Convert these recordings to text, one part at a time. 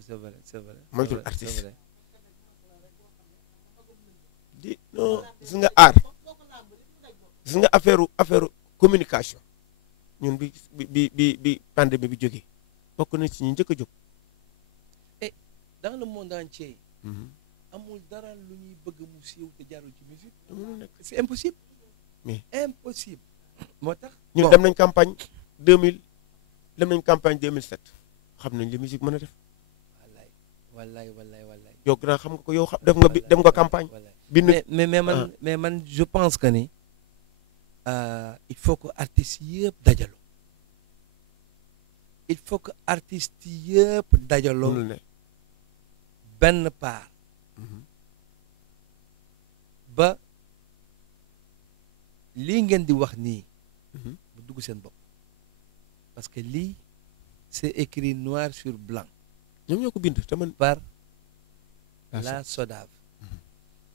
c'est vrai c'est vrai moytul c'est artiste vrai. di non gis nga aar gis nga affaire communication ñun bi pandémie bi jógee bokk na ci ñu njëkk a jóg. Et dans le monde entier amul dara lu ñuy bëgg mu siiw te jaarul ci musique. mënul nekk c'est impossible. mais impossible. moo tax ñun dem nañ campagne 2000 dem nañ campagne 2007 xam nañ li musique mën a def. wallaay. yow grand xam nga ko yow def nga dem nga campagne. bind mais man je pense que ni il faut que artistes yëpp dajaloo. il faut que artistes yëpp dajaloo. mënul ne. benn part. ba lii ngeen di wax nii. mu dugg seen bopp. parce que lii c'est écrit noir sur blanc. ñoom ñoo ko bind te man par la SODAV.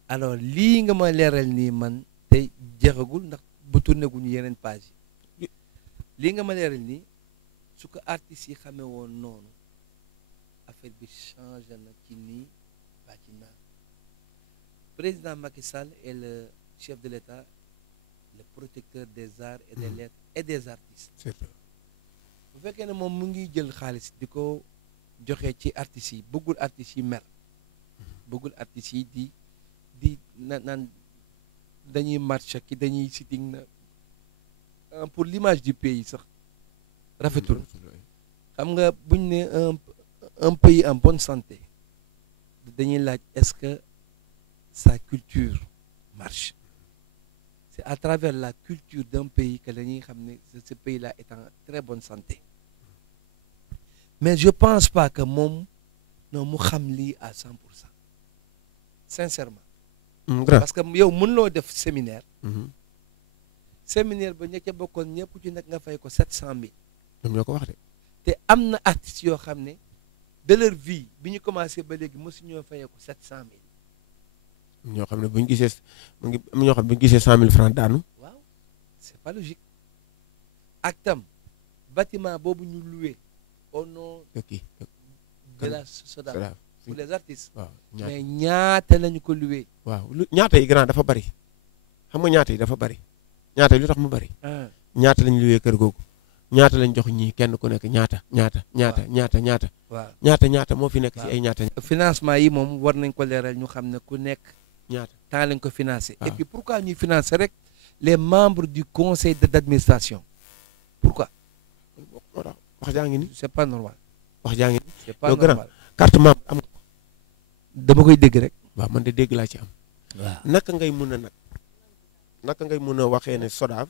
alors lii nga ma leeral nii man tey jeexagul ndax bu tourné guñu yeneen page yi lii nga ma leeral nii su ko artistes yi xamee woon noonu affaire bi changé na ci nii ba ci naa président Macky Sall est le chef de l'État, le protecteur des arts et des lettres et des artistes. c'est vrai. bu fekkee ne moom mu ngi jël xaalis di ko joxe ci artistes yi bëggul artistes yi mer bëggul artistes yi di naan dañuy marche ki dañuy sitting na pour l'image du pays sax rafetul. xam nga buñ ne un pays en bonne santé dañuy laaj est-ce que sa culture marche. C'est à travers la culture d'un pays que dañuy xam ne ce pays-là est en très bonne santé. Mais je pense pas que moom non mu xam lii à 100%. Sincèrement. Parce que yow mënuloo def séminaire. Séminaire ba ña ca bokkoon ñëpp ci nekk nga fay ko 700 000. ñoom ñoo ko wax de. te am na artistes yoo xam ne de leur vie bi ñu commencé ba léegi mosu ñoo fayee ko 700 000. ñoo xam ne bu ñu gisee mu ngi am ñoo xam ne bu ñu gisee 100 000 francs daanu. waaw c'est pas logique. ak tam bâtiment boobu ñu loué au nom de la SODAV pour les artistes. waaw mais ñaata lañu ko loué. waaw ñaata yi grand dafa bari xam nga ñaata yi dafa bari ñaata yi lu tax mu bari. ñaata lañ loué kër googu ñaata lañ jox ñii kenn ku nekk ñaata. waaw ñaata moo fi nekk ci ay ñaata. financement yi moom war nañ ko leeral ñu xam ne ku nekk. ñaata temps lañ ko financé. et puis pourquoi ñuy financer rek les membres du conseil d'administration pourquoi. wax jaa ngi ni. c'est pas normal. wax jaa ngi ni. c'est pas normal carte membre am nga. dama koy dégg rek. waaw man de dégg laa ci am. waaw naka ngay mun a waxee ne SODAV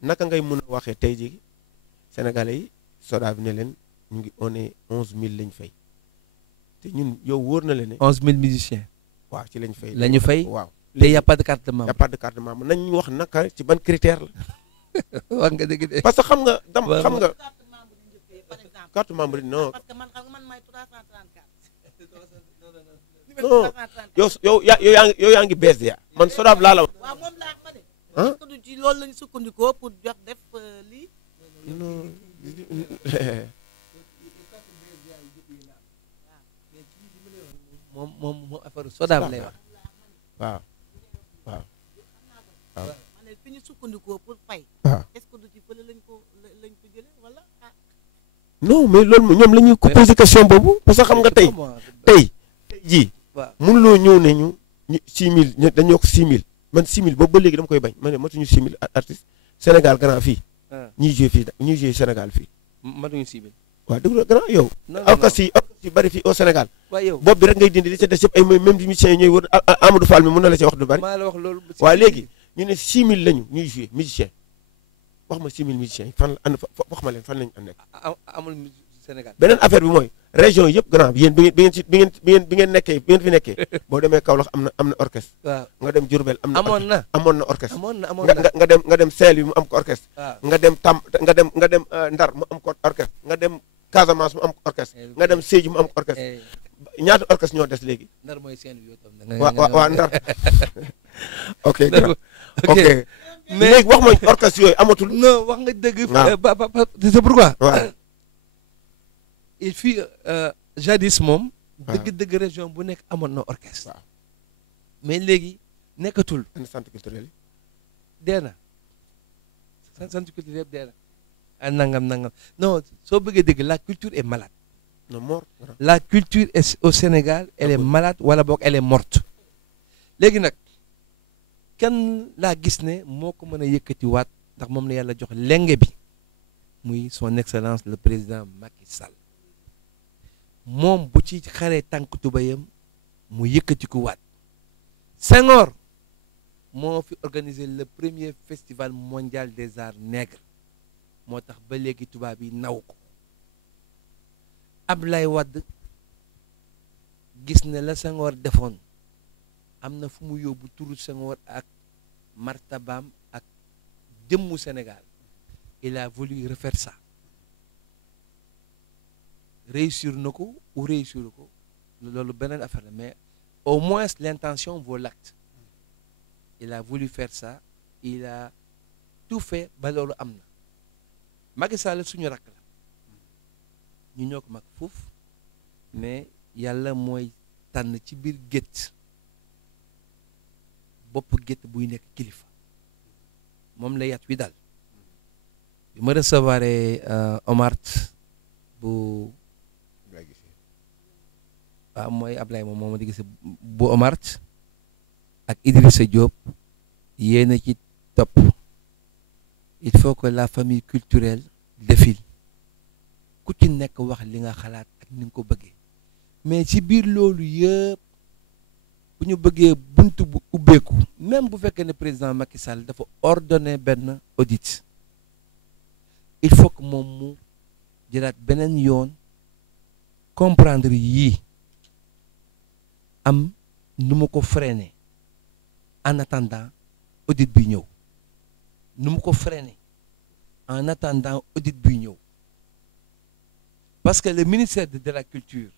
naka ngay mun a waxee tey jii sénégalais yi SODAV ne leen ñu ngi on est 11000 lañ fay te ñun yow wóor na leen ne. 11000 musiciens. waaw ci lañ fay. la ñu fay waaw. te y a pas de carte de membre. y a pas de carte de membre nañ wax naka ci ban critère la. wax nga dëgg de. parce que xam nga xam nga. carte membre non. parce que man xam nga man may 334. non yow yaa ngi bees de man SODAV laa la wax. waaw moom laa ko de. est-ce que du ci loolu lañu sukkandikoo pour jox def lii. non. moom affaire SODAV lay wax. waaw. ma ne fi ñu sukkandikoo pour fay. waaw est-ce que du ci fële lañ ko jëlee wala ah. non mais loolu ñoom la ñuy ko poser question boobu parce que xam nga tey jii. waaw mënuloo ñëw ne ñu 6000 dañu yokk 6000 man 6000 boobu ba léegi dama koy bañ ma ne matuñu 6000 artistes Sénégal grand fii. ñuy joué Sénégal fii. matuñu 6000. waaw dëgg la grand yow. non orchestre yi bari fii au Sénégal. waaw yow boobu bi rek ngay dindi li ca des yëpp ay même musiciens yi ñooy wër Amadou Fall mi mën na la ci wax du bari. maa la wax loolu. waaw léegi ñu ne 6000 lañu ñuy joué musicien wax ma 6000 musiciens yi fan la wax ma leen fan lañu nekk. amul Sénégal. beneen affaire bi mooy région yëpp grand bi yéen bi ngeen nekkee bi ngeen fi nekkee boo demee Kaolack am na orchestre. waaw nga dem Diourbel amoon na orchestre. amoon na nga dem Saint-Louis mu am ko orchestre. waaw nga dem Ndar mu am ko orchestre nga dem Casamance mu am ko orchestre. nga dem Sédhiou mu am ko orchestre. ñaata orchestre ñoo des léegi. Ndar mooy seen yow tam. waaw Ndar. ok ok mais léegi wax ma orchestre yooyu amatul. non wax nga dëgg. waaw c'est pourquoi. waaw il fut jadis moom. waaw dëgg-dëgg région bu nekk amoon na orchestre. waaw mais léegi nekkatul. ana centre culturel yi. dee na centre culturel yëpp dee na. ah nangam nangam non soo bëggee dégg la culture est malade. non mort. grand. La culture est au Sénégal elle est malade wala boog elle est morte. léegi nag kenn laa gis ne moo ko mën a yëkkati waat ndax moom la yàlla jox lenge bi muy son excellence le président Macky Sall moom bu ci xaree tànk tubayam mu yëkkati ko waat. Senghor moo fi organisé le premier festival mondial des arts nègres moo tax ba léegi tubaab yi naw ko. Ablaye Wade gis ne la Senghor defoon am na fu mu yóbbu turu Senghor ak martabaam ak jëmmu Sénégal il a voulu refaire ça réussir na ko ou réussir ko loolu beneen affaire la mais au moins l'intention vaut l'acte il a voulu faire ça il a tout fait ba loolu am na Macky Sall suñu rakk la ñu ñoo ko mag foofu mais yàlla mooy tànn ci biir gétt bopp gétt buy nekk kilifa moom la yat wi daal bi ma recevoir Omar bu waaw mooy Ablaye moom moo ma di gis bu Omar ak Idrissa Diop yéen a ci topp il faut que la famille culturelle défile ku ci nekk wax li nga xalaat ak ni nga ko bëggee mais ci biir loolu yëpp bu ñu bëggee bunt bu ubbeeku même bu fekkee ne président Macky Sall dafa ordonné benn audit il faut que moom mu jëlaat beneen yoon comprendre yii am nu mu ko freiner en attendant audit bi ñëw nu mu ko freiner en attendant audit bi ñëw parce que le ministère de la culture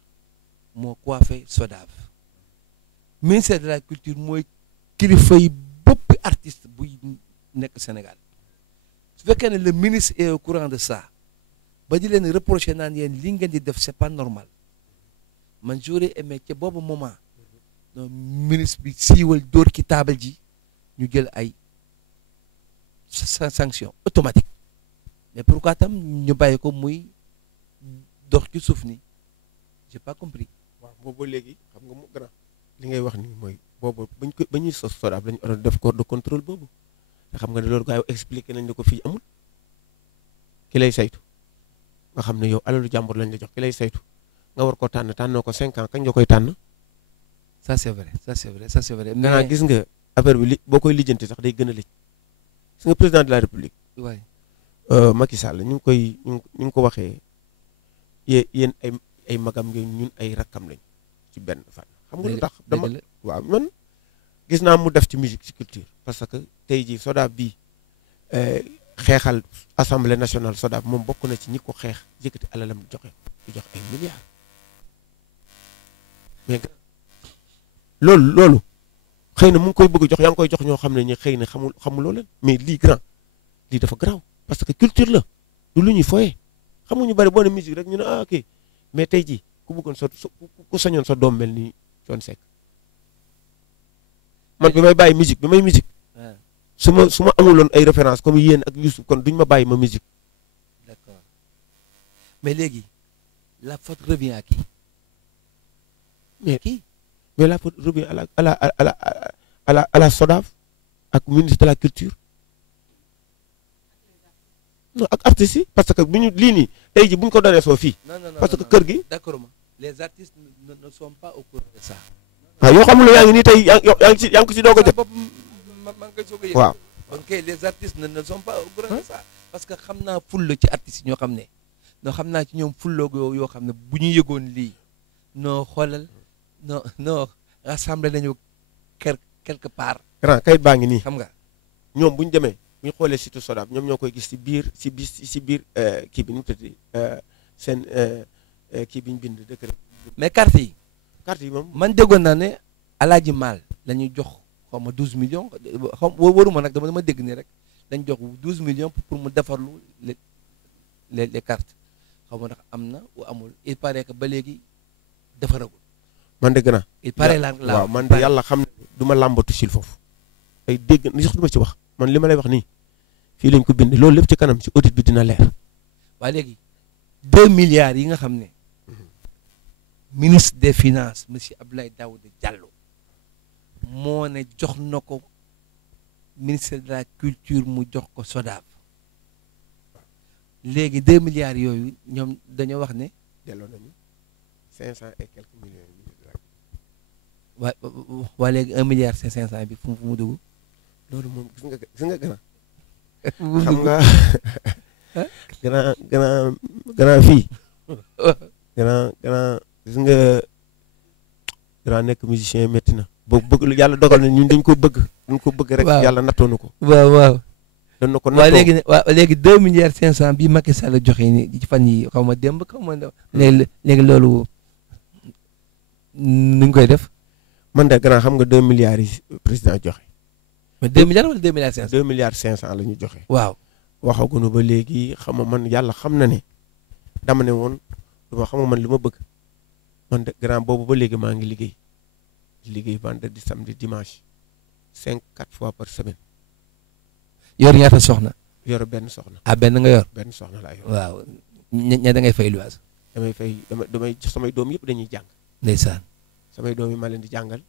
moo coiffé SODAV ministère de la culture mooy kilifa yi boppi artiste buy nekk Sénégal su fekkee ne le ministre est au courant de ça ba di leen reprocher naan yéen li ngeen di def c'est pas normal man j'aurais aimé ca boobu moment non ministre bi siiwal dóor ki taabal ji ñu jël ay sanction automatique mais pourquoi tam ñu bàyyi ko muy dox ci suuf ni j'ai pas compris. waaw boobu léegi xam nga mu grand li ngay wax nii mooy boobu ba ñuy sos SODAV lañu war a def corps de contrôle boobu te xam nga ne loolu gars yi expliqué nañ la ko fii amul ki lay saytu nga xam ne yow alalu jàmbur lañ la jox ki lay saytu nga war koo tànn tànnoo ko 5 ans kañ nga koy tànn. ça c'est vrai ça c'est vrai ça c'est vrai. mais gis nga affaire bi boo koy lijjanti sax day gën a lëj gis nga président de la république. waay Macky Sall ñu ngi ko waxee yéen ay magam ngeen ñun ay rakkam lañ ci benn fan. xam nga lu tax dama waaw man gis naa mu def ci musique ci culture parce que tey jii SODAV bii xeexal assemblée nationale SODAV moom bokk na ci ñi ko xeex yëkkati alalam joxe di jox ay milliards mais loolu xëy na mu ngi koy bëgg jox yaa ngi koy jox ñoo xam ne ñi xëy na xamuloo leen mais lii lii dafa garaaw parce que culture la du lu ñuy foyee xamuñu bari boo ne musique rek ñu ne ah ok mais tey jii ku bëggoon ku sañoon sa doom mel ni Thione Seck man bi may bàyyi musique bi may musique su ma amuloon ay référence comme yéen ak Youssouf kon duñ ma bàyyi ma musique. d'accord mais léegi la faute revient à qui. mais la faute revient à la SODAV ak ministre de la culture non ak artistes yi parce que bu ñu lii nii tey jii bu ñu ko doonee soo fii. parce que kër gi. d'accord les artistes ne sont pas au courant de ça. waaw yoo xamul yaa ngi nii tey yaa ngi ko ci doog a jot. waaw donc les artistes ne sont pas au courant de ça. parce que xam naa fulla ci artistes yi ñoo xam ne non xam naa ci ñoom fulla yoo xam ne bu ñu yëgoon lii noo xoolal non rassemblé nañu quelque part. grand kayit baa ngi nii. xam nga ñoom bu ñu demee bu ñu xoolee surtout SODAV ñoom ñoo koy gis ci biir kii bi nu mu tudd seen kii bi ñu bind décret. mais carte yi. carte yi moom man déggoon naa ne Alaaji Maal la ñuy jox xaw ma 12 millions waruma nag dama dégg nii rek dañ jox 12 millions pour mu defarlu les cartes xaw ma ndax am na ou amul il paraît que ba léegi defaragul. man de gën il paraît la waaw man de yàlla xam ne du ma làmbatu sil foofu ay dégg ni sax du ma ci wax man li ma lay wax nii fii lañ ko bind loolu lépp ci kanam ci audit bi dina leer. waaye léegi 2 milliards yi nga xam ne ministre des finances monsieur Abdoulaye Daouda Diallo moo ne jox na ko ministère de la culture mu jox ko SODAV léegi 2 milliards yooyu ñoom dañoo wax ne. delloo nañu 500 et quelques millions. waa léegi 1 milliard 500 bi fu mu dugg. loolu moom gis nga gën a. xam nga gën a fii. gën a gis nga gën a nekk musicien métti na. boo bëgg yàlla dogal na ñun dañ ko bëgg. dañ ko bëgg rek yàlla nattoonu ko. waaw. dañ na ko nattoo waaw léegi 2 milliards 500 bi Macky Sall joxe ni ci fan yi xaw ma démb xaw ma léegi loolu nu ñu koy def. man de grand xam nga 2 milliards yi président joxe. mais 2 milliards wala 2 milliards 500. 2 milliards 500 la ñu joxe. waaw waxaguñu ba léegi xam nga man yàlla xam na ne dama ne woon xam nga man li ma bëgg man de grand boobu ba léegi maa ngi liggéey vendredi samedi dimanche 4 fois par semaine. yor ñaata soxna. yor benn soxna. benn nga yor. benn soxna laa yor. waaw ña da ngay fay luwaas. damay fay damay samay doom yëpp dañuy jàng. ndeysaan. samay doom yi maa leen di jàngal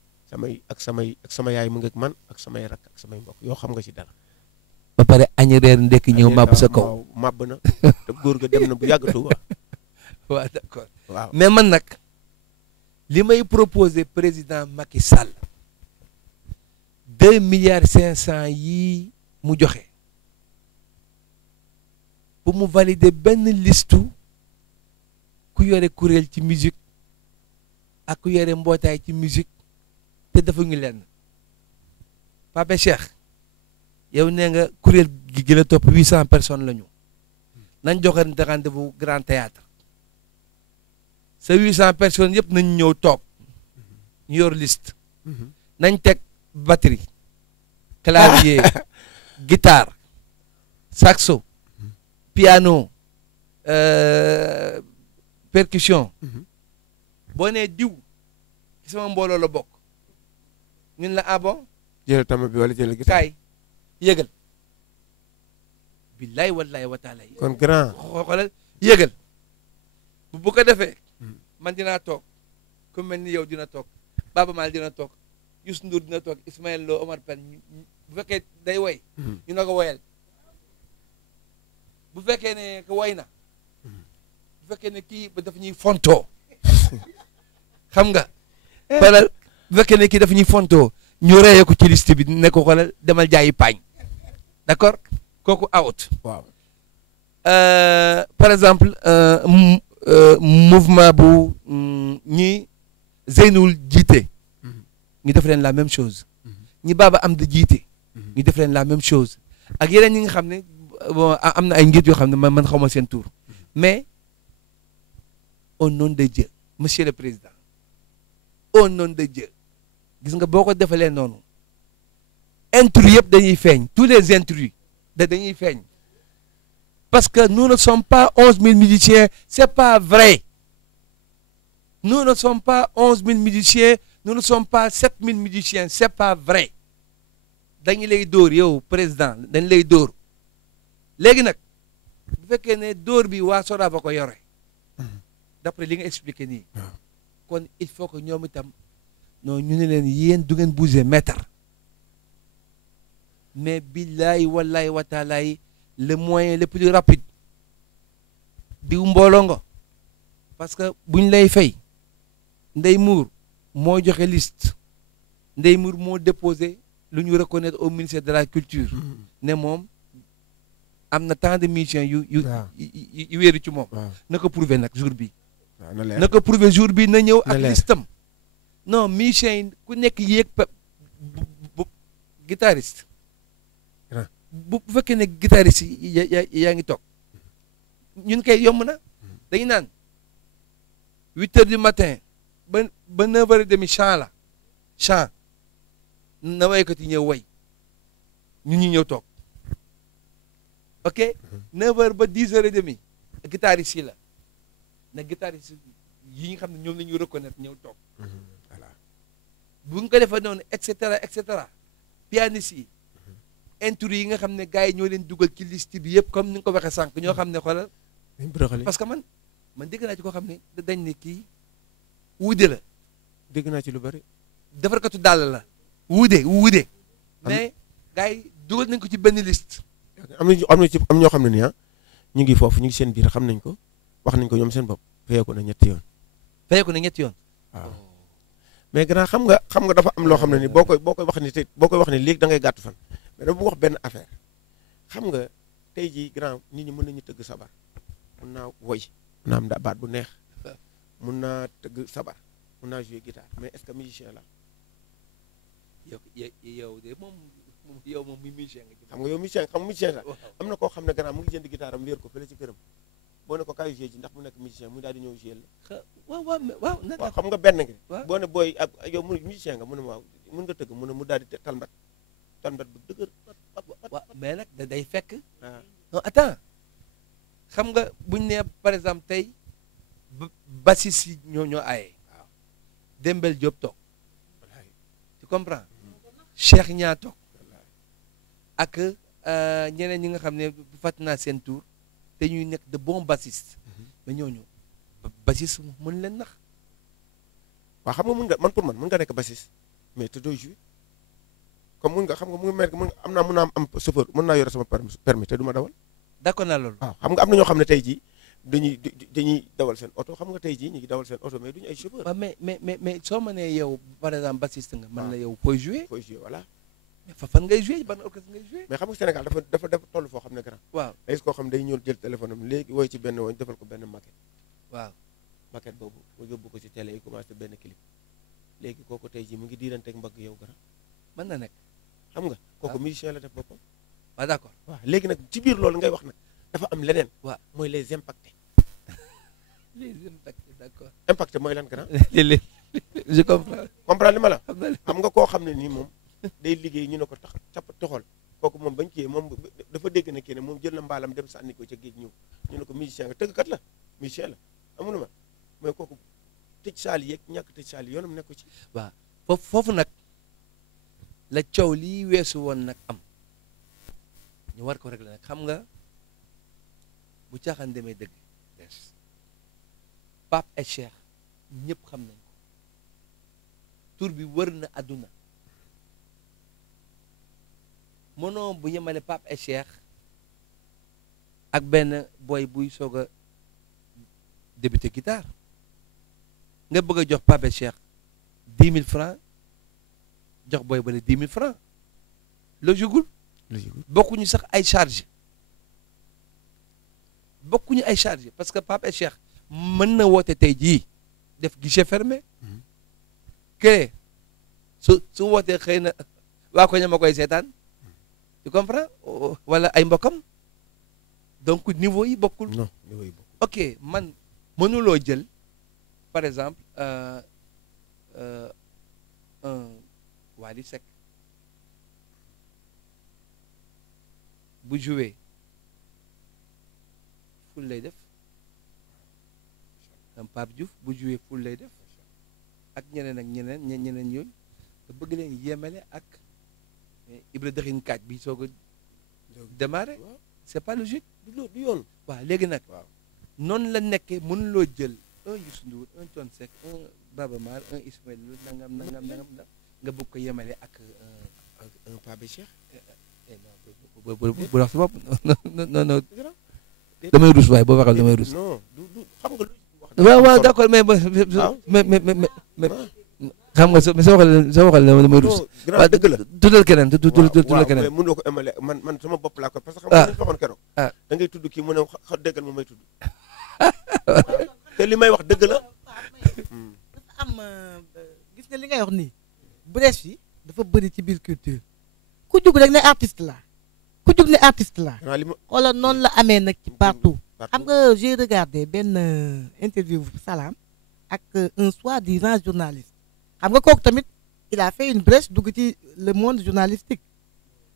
sama yaay mu ngi ak man ak samay rak ak samay mbokk yoo xam nga ci dara. ba pare añ reer ndekki ñëw màbb sa kaw. waaw màbb na te góor ga dem na bu yàggatu ba. waaw d'accord waaw mais man nag li may proposer président Macky Sall 2 milliards 500 yii mu joxe pour mu valider benn listu ku yore kuréel ci musique ak ku yore mbootaay ci musique te dafa ñu lenn Pape Cheikh yow nee nga kuréel gi gën a topp 800 personnes la ñu nañ joxe rendez-vous Grand Théâtre sa 800 personnes yëpp nañ ñëw toog ñu yor liste nañ teg batterie clavier guitare saxo piano percussion boo nee diw ci sama mbooloo la bokk ñun la bon jël tama bi wala jël guitare kaay yëgal billaay wallaay wa taala kon grand xoolal yëgal bu ko defee man dinaa toog ku mel ni yow dina toog Baba Maal dina toog Youssou Ndour dina toog Ismaël Lo Omar Pène bu fekkee day woy ñu na ko woyal bu fekkee ne ko woy na bu fekkee ne kii ba dafa ñuy fontoo xam nga xoolal bu fekkee ne kii dafa ñuy fontoo ñu reyee ko ci liste bi ne ko xoolal demal jaayi paañ d'accord kooku out waaw par exemple mouvement bu ñi Zeynoul jiite ñu def leen la même chose ñi Baba Amdi jiite ñu def leen la même chose ak yeneen ñi nga xam ne bon am na ay njiit yoo xam ne man xaw ma seen tour mais au nom de Dieu monsieur le président au nom de Dieu gis nga boo ko defalee noonu intrus yëpp dañuy feeñ tous les intrus dañuy feeñ parce que nous ne sommes pas 11 000 musiciens c'est pas vrai nous ne sommes pas 11 000 musiciens nous ne sommes pas 7 000 musiciens c'est pas vrai dañu lay dóor yow président dañ lay dóor léegi nag bu fekkee ne dóor bi waa SODAV ko yore d'après li nga expliqué nii kon il faut que ñoom itam non ñu ne leen yéen du ngeen bouger mètre mais billaay wallaay wataalaay le moyen le plus rapide diw mbooloo nga parce que buñ lay fay Ndeye Mour moo joxe liste Ndeye Mour moo déposé lu ñu reconnaître au ministère de la culture ne moom am na tant de missions yu wéeru ci moom na ko prouver nag jour bi na ko prouver jour bi na ñëw ak listam non missions yi ku nekk yéeg guitariste bu fekkee ne guitariste yaa ngi toog ñun kay yomb na dañu naan 8 heures du matin ba 9 heures et demi chant na waykat yi ñëw way ñun ñu ñëw toog ok 9 heures ba 10 heures et demi guitariste yi la na guitariste yi nga xam ne ñoom la ñu reconnaître ñëw toog voilà bu nga ko defee noonu et cetera pianiste yi intrus yi nga xam ne gars yi ñoo leen dugal ci liste bi yëpp comme ni nga ko waxee sànq ñoo xam ne xoolal parce que man dégg naa ci koo xam ne dañ ne kii wuude la dégg naa ci lu bari defarkatu dàll la wuude mais gars yi dugal nañ ko ci benn liste am ñoo xam ne nii ñu ngi foofu ñu ngi seen biir xam nañ ko wax nañ ko ñoom seen bopp fayeeku na ñetti yoon waaw mais grand xam nga dafa am loo xam ne ni boo koy wax ni te boo koy wax ni léegi da ngay gàtt fan mais dama wax benn affaire xam nga tey jii grand nit ñi mën nañu tëgg sabar mun naa woy mun naa am baat bu neex mun naa tëgg sabar mun naa jouer guitare mais est-ce que musicien la yow de moom muy musicien nga xam nga yow musicien la am na koo xam ne grand mu ngi jënd guitare am wéer ko fële ci këram boo ne ko kaay jouer ji ndax mu nekk musicien mu daal di ñëw jouer la waaw xam nga benn ngi boo ne booy ak yow mu musicien nga mu ne waaw mun nga tëgg mu ne mu daal di talmbat bu dëgër waaw mais nag day fekk non attends xam nga buñ ne par exemple tey bassiste yi ñoo aaye waaw Dembel Diop toog tu comprends Cheikh Ñaa toog ak ñeneen ñi nga xam ne fàtt naa seen tour te ñuy nekk de bons bassistes mais ñooñu bassiste mën leen nax waaw xam nga man pour man mën nga nekk bassiste mais te doo jouer comme mun nga xam nga mu ngi mel am naa am chauffeur mën naa yore sama permis te du ma dawal d'accord naa loolu waaw xam nga am na ñoo xam ne tey jii dañuy dawal seen oto xam nga tey jii ñu ngi dawal seen oto mais duñu ay chauffeur waaw mais soo mënee yow par exemple bassiste nga man la yow fooy jouer voilà mais fan ngay jouer ban orchestre ngay jouer mais xam nga Sénégal dafa toll foo xam ne grand waaw day koo xam day ñëw jël téléphone am léegi wooy ci benn woñ defal ko benn maquette waaw maquette boobu mu yóbbu ko ci télé yi commencé benn clip léegi kooku tey jii mu ngi diiranteeg mbagg yow grand mën na nekk xam nga kooku musicien la def boppam waaw d'accord waaw léegi nag ci biir loolu ngay wax nag dafa am leneen waaw mooy les impactés d'accord impacté mooy lan grand je comprends li ma la xam nga koo xam ne nii moom day liggéey ñu ne ko toxal kooku moom bañ kii moom dafa dégg ne kii ne moom jël na mbaalam dem sànni ko ca géej ñëw ñu ne ko musicien nga tëggkat la musicien la amuna ma mooy kooku tëj saal yeeg ñàkk tëj saal yi yoonam nekku ci waaw foofu nag la coow lii weesu woon nag am ñu war ko régler nag xam nga bu caaxaan demee dëgg des Pape et Cheikh ñëpp xam nañ ko tur bi wër na àdduna mënoo bu yemale Pape et Cheikh ak benn boy buy soog a débuté guitare nga bëgg a jox Pape et Cheikh 10 000 francs jox boy bale 10 000 francs logique bokkuñu sax ay charge parce que Pape et Cheikh mën na woote tey jii def guichet fermé que su wootee xëy na waa ko ñama koy seetaan tu comprends wala ay mbokam donc niveau yi bokkul. non niveau yi bokkul. ok man mënuloo jël par exemple un Wally Seck bu joué ful lay def un Pape Diouf bu joué ful lay def ak ñeneen yooyu nga bëgg leen yemale ak Ibra Dëxin Kaaj bi soog a démarré c'est pas logique du yoon waaw léegi nag noonu la nekkee mënuloo jël un Youssou Ndour un Thione Seck un Baaba Maal un Ismaël Lô nangam nga bëgg ko yemale ak un Pape Cheikh bu wax si bopp non damay rus waaye boo waxal damay rus non du xam nga waaw d'accord mais xam nga soo waxal damay rus waaw dëgg la tuddal keneen tuddal keneen mais mënoo ko emale man sama bopp laa ko parce que xam nga li ñu waxoon keroog da ngay tudd kii mu ne déggal mu may tudd te li may wax dëgg la dafa am gis nga li ngay wax nii brèche yi dafa bëri ci biir culture ku jug rek ne artiste la ku jug ne artiste la wala noonu la amee nag ci partout xam nga j'ai regardé benn interview Salam ak un soi-disant journaliste xam nga kooku tamit il a fait une brèche dugg ci le monde journalistique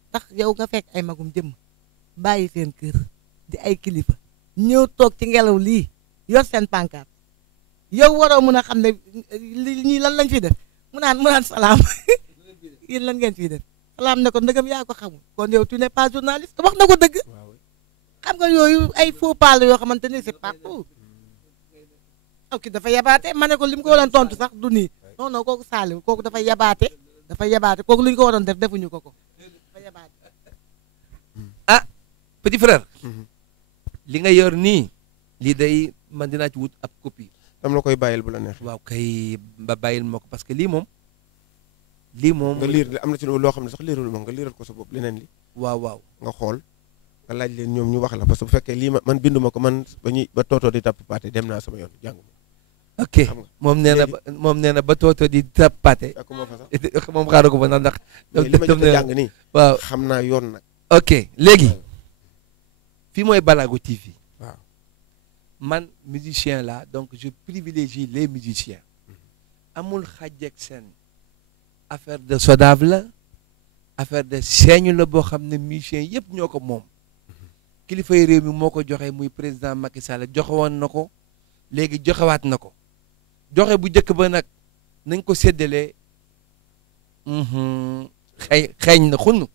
ndax yow nga fekk ay magum jëmm bàyyi seen kër di ay kilifa ñëw toog ci ngelaw lii yor seen pancarte yow waroo mun a xam ne ñii lan lañ fi def mu naan salaam yéen lan ngeen fiy def salaam ne ko ndëgam yaa ko xamul kon yow tu n'es pas journaliste wax na ko dëgg xam nga yooyu ay faux pas yoo xamante ni c'est partout ok dafa yabaate ma ne ko li mu ko waroon tontu sax du nii non non kooku saaliwul kooku dafa yabaate kooku lu ñu ko waroon def defuñu ko dafa yabaate. ah petit frère. li nga yor nii lii day man dinaa ci wut ab copie. dama la koy bàyyil bu la neex. waaw kay ba bàyyil ma ko parce que lii moom. nga liir am na ci loo xam ne sax liirul moom nga liiral ko sa bopp leneen li. waaw nga xool nga laaj leen ñoom ñu wax la parce que bu fekkee lii man binduma ko man ba tootoo di tappaate dem naa sama yoon jàng ok moom nee na ba tootoo di tappaate. moom xaaral ko fa ndax. li ma jot a jàng nii. waaw xam naa yoon nag. ok léegi. fii mooy Balago TV. waaw man musicien la donc je privilégie les musiciens. amul xàjj ak seen. affaire de SODAV la affaire de seeñu la boo xam ne musiciens yëpp ñoo ko moom. kilifay réew mi moo ko joxe muy président Macky Sall joxe woon na ko léegi joxewaat na ko joxe bu njëkk ba nag nañ ko séddalee xeeñ na xunnu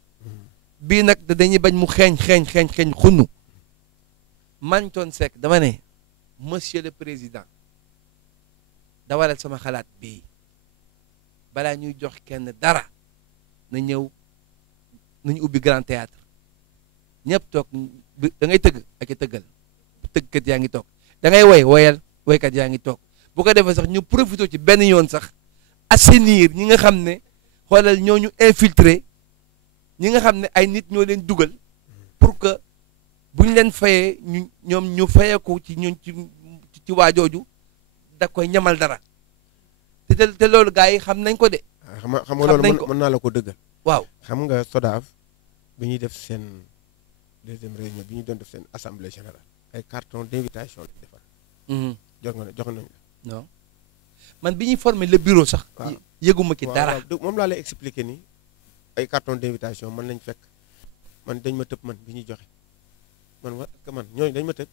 bii nag dañuy bañ mu xeeñ xunnu Manton Seck dama ne monsieur le président dawalal sama xalaat bii balaa ñuy jox kenn dara na ñëw nañu ubbi grand théâtre ñëpp toog da ngay tëgg ak i tëggal tëggkat yaa ngi toog da ngay woyal woykat yaa ngi toog bu ko defee sax ñu profité ci benn yoon sax assainir ñi nga xam ne xoolal ñooñu infiltré ñi nga xam ne ay nit ñoo leen dugal pour que bu ñu leen fayee ñoom ñu fayeeku ci ñun ci waajooju da koy ñamal dara te loolu gars yi xam nañ ko de. xam nga loolu mën naa la ko dëggal. waaw xam nga SODAV bi ñuy def seen deuxième réunion bi ñu doon def seen assemblée générale ay carton d'invitation lañ defar. jox nañ la. non man bi ñuy former le bureau sax. waaw yëguma ci dara. moom laa lay expliquer ni ay carton d'invitation man lañ fekk man dañ ma tëb man bi ñuy joxe man ñooñu dañ ma tëb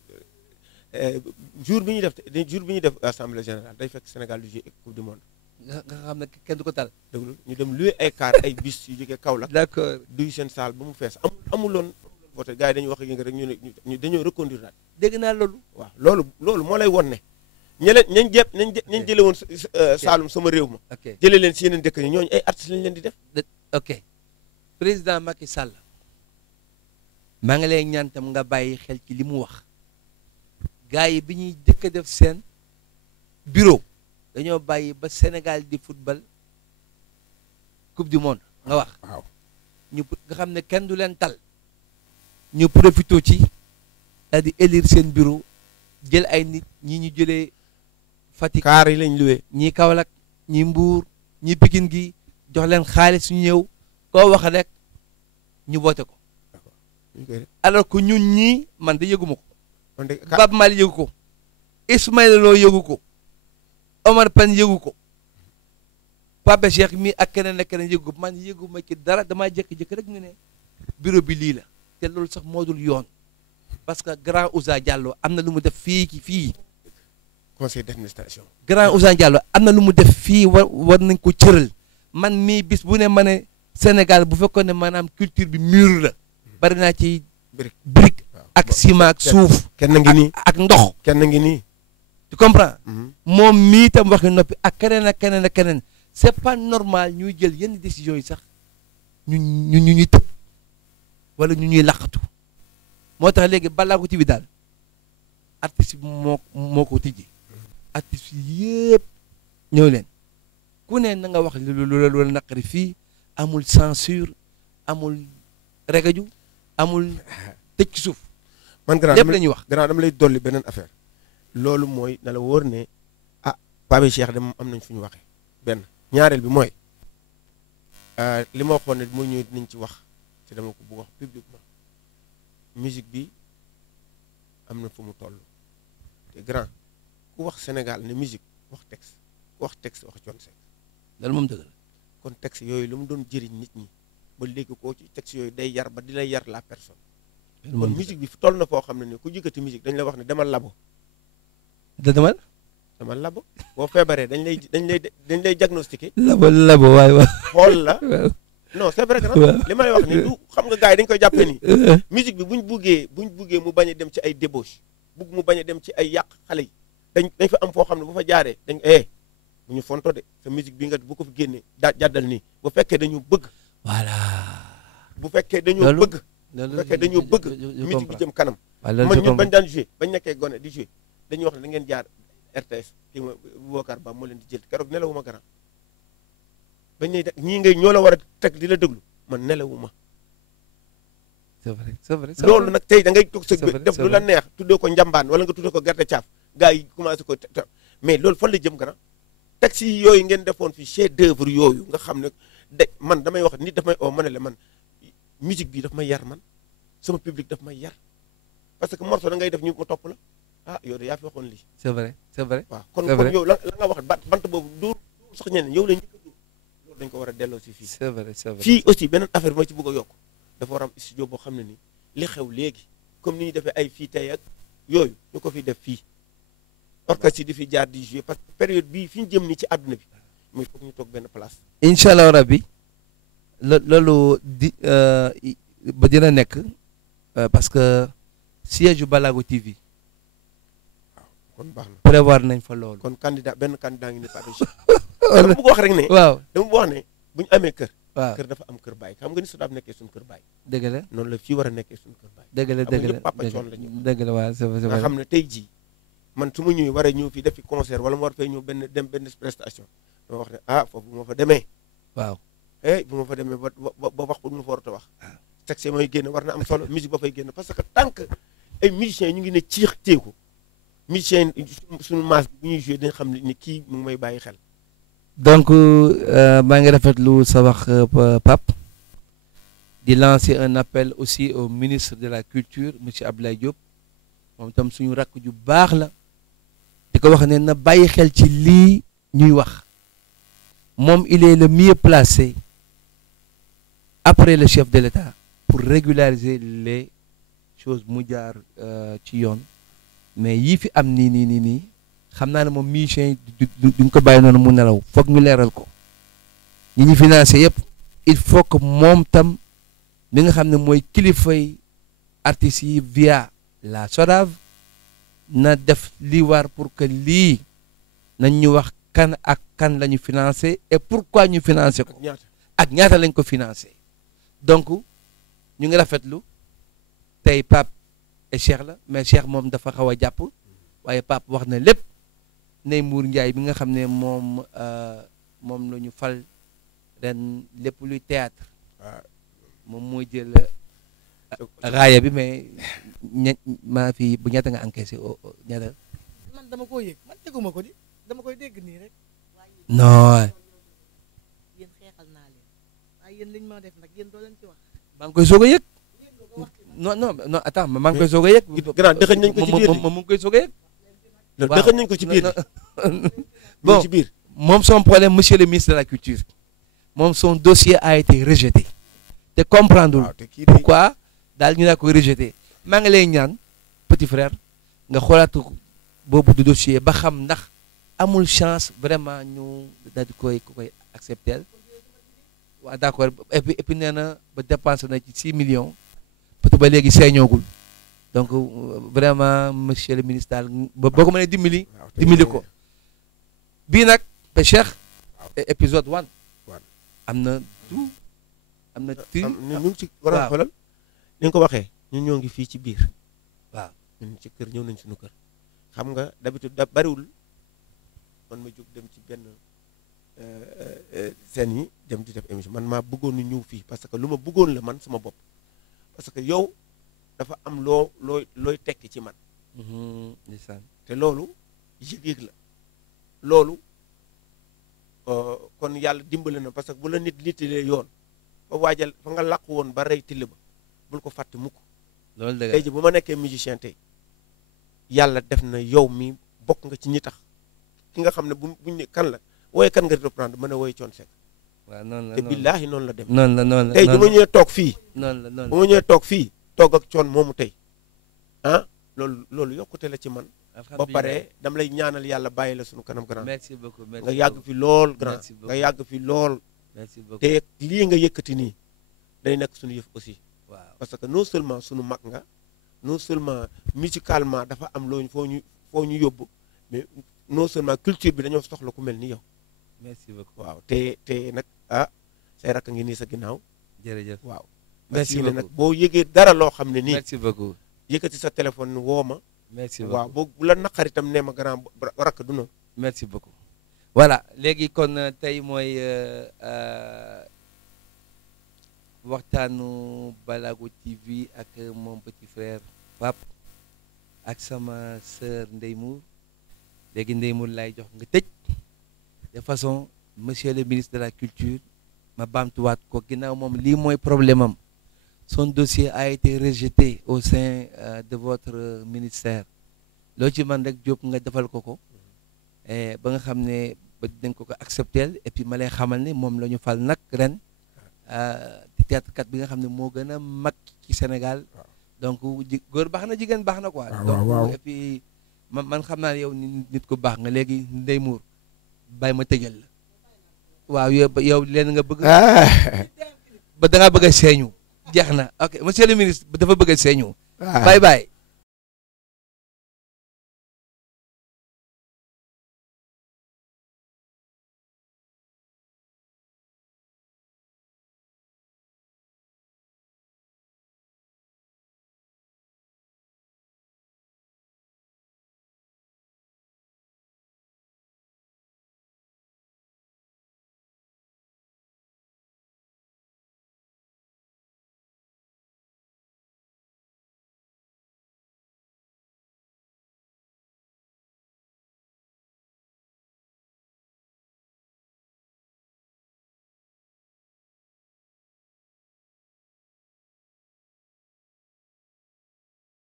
jour bi ñuy def assemblée générale day fekk Sénégal du jouer coupe du monde. nga xam ne kenn du ko tal. déglu ñu dem louer ay car ay bus yu jógee Kaolack. d'accord duy seen salle ba mu fees amuloon voté gars yi dañuy wax ak rek ñu dañoo reconduire daal. dégg naa loolu. waaw loolu moo lay won ne ñañ jële woon Saalum sama réew ma. ok jëlee leen si yeneen dëkk yi ñooñu ay artistes lañ leen di def. ok président Macky Sall maa ngi lay ñaan tam nga bàyyi xel ci li mu wax gars yi bi ñuy jëkk a def seen bureau dañoo bàyyi ba Sénégal di football coupe du monde nga wax. waaw nga xam ne kenn du leen tal ñu profité ci daal di élire seen bureau jël ay nit ñi ñu jëlee Fatick. kaar yi lañ luwee. ñii Kaolack ñii Mbuur ñii Pikine gi jox leen xaalis ñu ñëw koo wax rek ñu voté ko. alors que ñun ñii man de yëguma ko. Bab Mali yëgu ko. Ismaïla Lo yëgu ko. Omar Pène yëgu ko. Pape Cheikh mi ak keneen ak keneen yëgu ko man yëguma ci dara damaa jékki-jékki rek ñu ne bureau bi lii la te loolu sax moo dul yoon parce que grand Ousa Diallo am na lu mu def fii. conseil d'administration. grand Ousa Diallo am na lu mu def fii war nañ ko cëral man mii bis bu ne ma ne Sénégal bu fekkoon ne maanaam culture bi mur la bari naa ci brique ak ciment ak suuf. kenn ngi nii ak ndox. kenn ngi nii. tu comprends. moom mii tam waxi noppi ak keneen c'est pas normal ñuy jël yenn décisions yi sax ñu ñuy tëb wala ñu ñuy laqatu moo tax léegi Balago TV daal artiste bi moo ko tijji artiste yëpp ñëw leen ku ne na nga wax lu naqari fii amul censure amul regaju amul tëj ci suuf. man lépp la ñuy wax gannaaw dama lay dolli beneen affaire loolu mooy na la wóor ne Pape Cheikh dem am nañ fu ñu waxee benn ñaareel bi mooy li ma waxoon ne mooy ñëw dinañ ci wax te dama ko bëgg wax publiquement musique bi am na fu mu toll te grand ku wax Sénégal ne musique wax texte ku wax texte wax Thione Seck. loolu moom dëgg la. kon texte yooyu lu mu doon jëriñ nit ñi ba léegi koo ci texte yooyu day yar ba di lay yar la personne. kon musique bi toll na foo xam ne ni ku jëkkati musique dañ la wax ne demal labo. demal. dama labo boo feebaree dañ lay diagnostiqué. labo waay waay. xool la. non c'est vrai que li may wax ni du xam nga gars yi dañ koy jàppee nii. musique bi buñ buggee mu bañ a dem ci ay débauche bugg mu bañ a dem ci ay yàq xale yi dañ fa am foo xam ne bu fa jaaree dañ bu ñu fonto de sa musique bi nga bu ko fi génnee jàddal nii bu fekkee dañu bëgg. voilà. bu fekkee dañoo bëgg. musique bi jëm kanam. man ñun bañ daan joué bañ nekkee gone di joué dañuy wax ne da ngeen jaar RTS kii ma Boubacar Ba moo leen di jël keroog nelawuma grand bañ ne ñii ngay ñoo la war a teg di la déglu man nelawuma. c'est vrai loolu nag tey da ngay toog sa def lu la neex tuddee ko njambaan wala nga tuddee ko gerte caaf gars yi commencé ko mais loolu fan la jëm grand taxi yooyu ngeen defoon fi chef d'œuvre yooyu nga xam ne man damay wax nit daf may oo ma ne la man musique bi daf may yar man sama public daf may yar parce que morceau da ngay def ñu ma topp la yow de yaa fi waxoon lii. c'est vrai waaw kon yow la nga wax bant boobu du sax ñeneen yow la njëkk a loolu dañ ko war a delloo si fii. c'est vrai fii aussi beneen affaire bi ma ci bëgg a yokk dafa war a am studio boo xam ne ni li xew léegi comme ni ñu defee ay fii tey ak yooyu ñu ko fi def fii orchestre yi di fi jaar di jouer parce que période bii fi ñu jëm nii ci àdduna bi muy foog ñu toog benn place. incha allah rabbi loolu ba dina nekk parce que siège yu Balago TV. kon baax na prévoir nañ fa loolu. kon benn candidat ngi ni Pape Cheikh. dama bëgg wax rek ne. waaw dama bëgg wax ne bu ñu amee kër. waaw kër dafa am kër baay xam nga ni su daaf nekkee suñu kër baay. dëgg la noonu la fii war a nekkee suñu kër baay. dëgg la waaw c'est vrai nga xam ne tey jii man su ma ñëwee war a ñëw fii def fi concert wala mu war fay ñëw dem benn prestation dama wax ne foofu bu ma fa demee. waaw bu ma fa demee ba wax bu ma fa war a wax. taxi mooy génn war na am solo musique ba fay génn parce que tant que ay musiciens ñu ngi ne ciix teeku musiciens suñu maas bu ñuy joué dañ xam ne ni kii mu ngi may bàyyi xel. donc maa ngi rafetlu sa wax Pape di lancer un appel aussi au ministre de la culture monsieur Abdoulaye Diop moom tam suñu rakk ju baax la di ko wax ne na bàyyi xel ci lii ñuy wax moom il est le mieux placé après le chef de l'État pour régulariser les choses mu jaar ci yoon mais yii fi am nii xam naa ne moom musicien yi duñ ko bàyyi noonu mu nelaw foog ñu leeral ko ñi ñu financé yëpp il faut que moom tam li nga xam ne mooy kilifay artistes yi via la SODAV na def li war pour que lii nañ ñu wax kan ak kan la ñu financé et pourquoi ñu financé ko ak ñaata lañ ko financé donc ñu ngi rafetlu tey Pape et Cheikh la mais Cheikh moom dafa xaw a jàpp waaye Pape wax na lépp Ndeye Mbour Ndiaye bi nga xam ne moom la ñu fal ren lépp luy théâtre moom mooy jël raaya bi mais maa fi bu ñaata nga encaissé ñaata. man dama koo yëg man teguma ko di dama koy dégg nii rek. non. yéen xeexal naa leen waaye yéen liñ ma def nag yéen doo leen ci wax. maa ngi koy soog a yëg. non attends maa ngi koy soog a yëg. grand dëxëñ nañ ko ci biir moom mu ngi koy soog a yëg. dëxëñ nañ ko ci biir. bon moom son problème monsieur le ministre de la culture moom son dossier a été rejeté te comprendre pourquoi daal ñu daa koy rejeté maa ngi lay ñaan petit frère nga xoolaatu boobu du dossier ba xam ndax amul chance vraiment ñu daal di koy accepter waaw d'accord et puis nee na ba dépensé na ci 6 millions peut-être ba léegi seeñoogul donc vraiment monsieur le ministre daal boo ko mënee dimbali ko bii nag ba Cheikh épisode 1 am na tout am na ñu ngi ci war a xoolal ni nga ko waxee ñun ñoo ngi fii ci biir waaw ñun ci kër ñëw nañ suñu kër xam nga d'habitude da bariwul man ma jóg dem ci benn seen yi dem di def émission man maa bëggoon nu ñëw fii parce que lu ma bëggoon la man sama bopp parce que yow dafa am looy tekki ci man te loolu yëg-yëg la loolu kon yàlla dimbali na parce que bu la nit nitalee yoon ba waajal fa nga làqu woon ba rey till ba bul ko fàtte mukk loolu dëgg tey ji bu ma nekkee musicien tey yàlla def na yow mi bokk nga ci ñi tax ki nga xam ne buñ ne kan la wooye kan nga reprendre mën a wooye Thione Seck waaw noonu la te billaahi noonu la dem noonu la tey bu ma ñëwee toog fii noonu la bu ma ñëwee toog fii toog ak Thione moomu tey loolu yokkute la ci man ba pare dama lay ñaanal yàlla bàyyi la suñu kanam grand. merci beaucoup nga yàgg fi lool grand. nga yàgg fi lool. merci beaucoup te lii nga yëkkati nii day nekk suñu yëf aussi. waaw parce que non seulement suñu mag nga non seulement musicalement dafa am looñu foo ñu yóbbu mais non seulement culture bi dañoo soxla ku mel ni yow. merci beaucoup waaw te nag say rakk ngi nii sa ginnaaw. jërëjëf waaw. merci beaucoup nag boo yëgee dara loo xam ne nii. merci beaucoup yëkkati sa téléphone woo ma. merci beaucoup waaw bu la naqaritam nee ma grand rakk du noonu. merci beaucoup. voilà léegi kon tey mooy waxtaanu Balago TV ak mon petit frère Pape ak sama sœur Ndeye Mour léegi Ndeye Mour laay jox nga tëj de façon monsieur le ministre de la culture ma baamtuwaat ko ginnaaw moom lii mooy problème am son dossier a été rejeté au sein de votre ministère loo ci man rek Diop nga defal ko ba nga xam ne ba dañ ko accepter et puis ma lay xamal ne moom la ñu fal nag ren di théâtre kat bi nga xam ne moo gën a mag ci Sénégal donc góor baax na jigéen baax na quoi. donc et puis man xam naa ne yow nit ku baax nga léegi Ndeye Mour bàyyi ma tëjal la waaw yow leen nga bëgg. ba da ngaa bëgg a seeñu jeex na ok monsieur le ministre dafa bëgg a seeñu. bye bye.